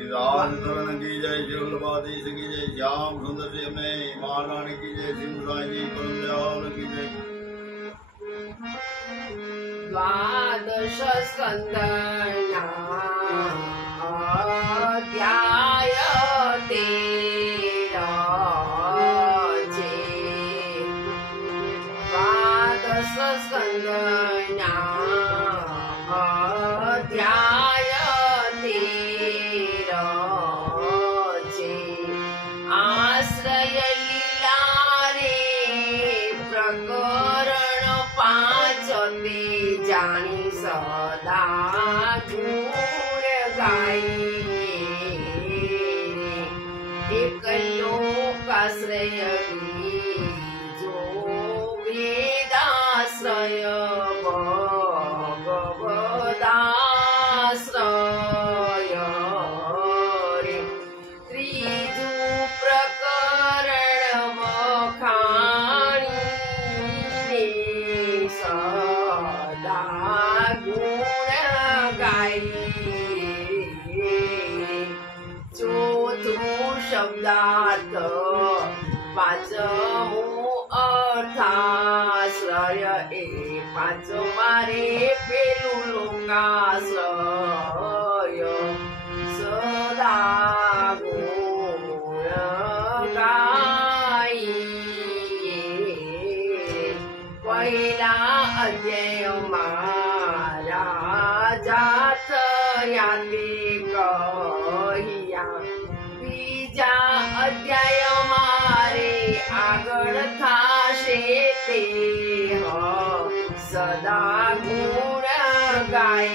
राज धरण की जय, जुगलबादीश की जय, श्याम सुंदर से में महारानी की जय, सिंह साई जी परम दयाल की जय। द्वादश स्कंदना अध्याय तेरा द्वादश स्कंदना अध्याय तेरा आश्रय लीला रे प्रकरण पांच ते जानी सदा गुण गाई एक लोकाश्रय जो वेदाश्रय भगवदाश्रय रे त्रिजु प्रकरण वखाणी सदा गुण गाई चौथो शब्दार्थ पाचमो अर्थाश्रय ए पाचमा रे पेलु लोकाश्रय सदा गुण गाई पहिला अध्याय महाराजात याते कहिया बीजा अध्याय मारे આગળ થાશે તે સદા ગુણ ગાઈ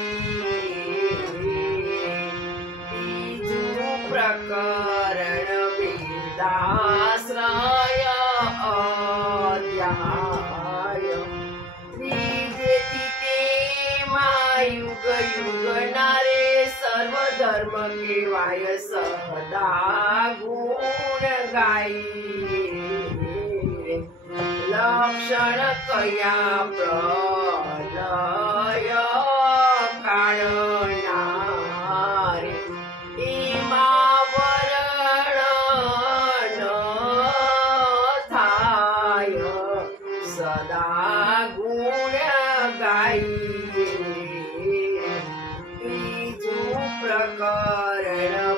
બીજું પ્રકરણ વેદાશ્રય અધ્યાય ત્રીજેથી તેમાં યુગ યુગના રે સર્વ ધર્મ કેવાય સદા ગુણ ગાઈ લક્ષણ કયા પ્રલય કાળના રે એમાં વરણ થાય સદા ગુણ ગાઈ ત્રીજું પ્રકરણ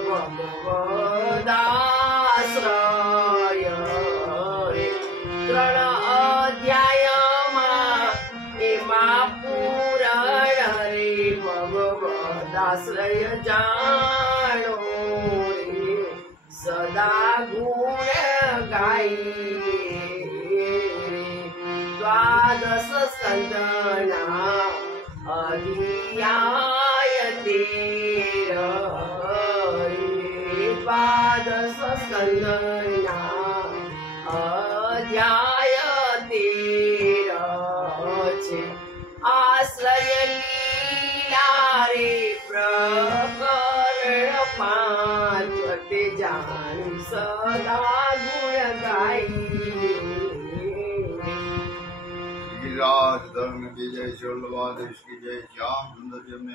ભગવદાશ્રય ત્રણ અધ્યાયમાં એમાં પૂરણ રે ભગવદાશ્રય જાણો રે સદા ગુણ ગાઈ દ્વાદશ સ્કંદના અધ્યાય તેર દ્વાદશ સ્કંદના અધ્યાય તેર છે આશ્રય લીલા રે પ્રકરણ પાંચ તે જાણી સદા ગુણ ગાઈ राज धर्म की जय, जुगलबादीश की जय, श्याम सुंदर से में